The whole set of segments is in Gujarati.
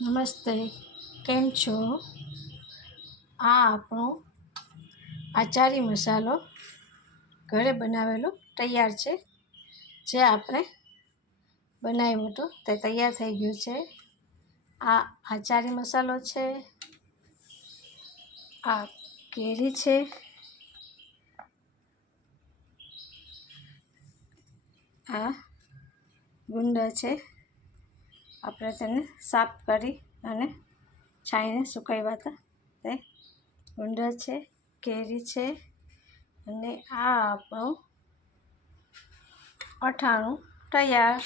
નમસ્તે, કેમ છો? આ આપણો આચારી મસાલો ઘરે બનાવેલો તૈયાર છે. જે આપણે બનાવ્યું હતું તે તૈયાર થઈ ગયું છે. આ આચારી મસાલો છે, આ કેરી છે, આ ગુંડા છે. આપણે તેને સાફ કરી અને છાણીને સુકાવ્યા હતા તે ગુંડા છે, કેરી છે અને આ આપણું અથાણું તૈયાર.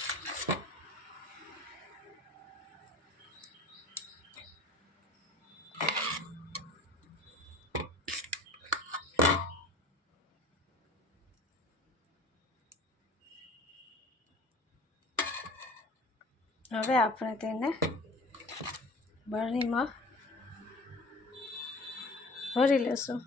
હવે આપણે તેને બરણીમાં ભરી લેશું.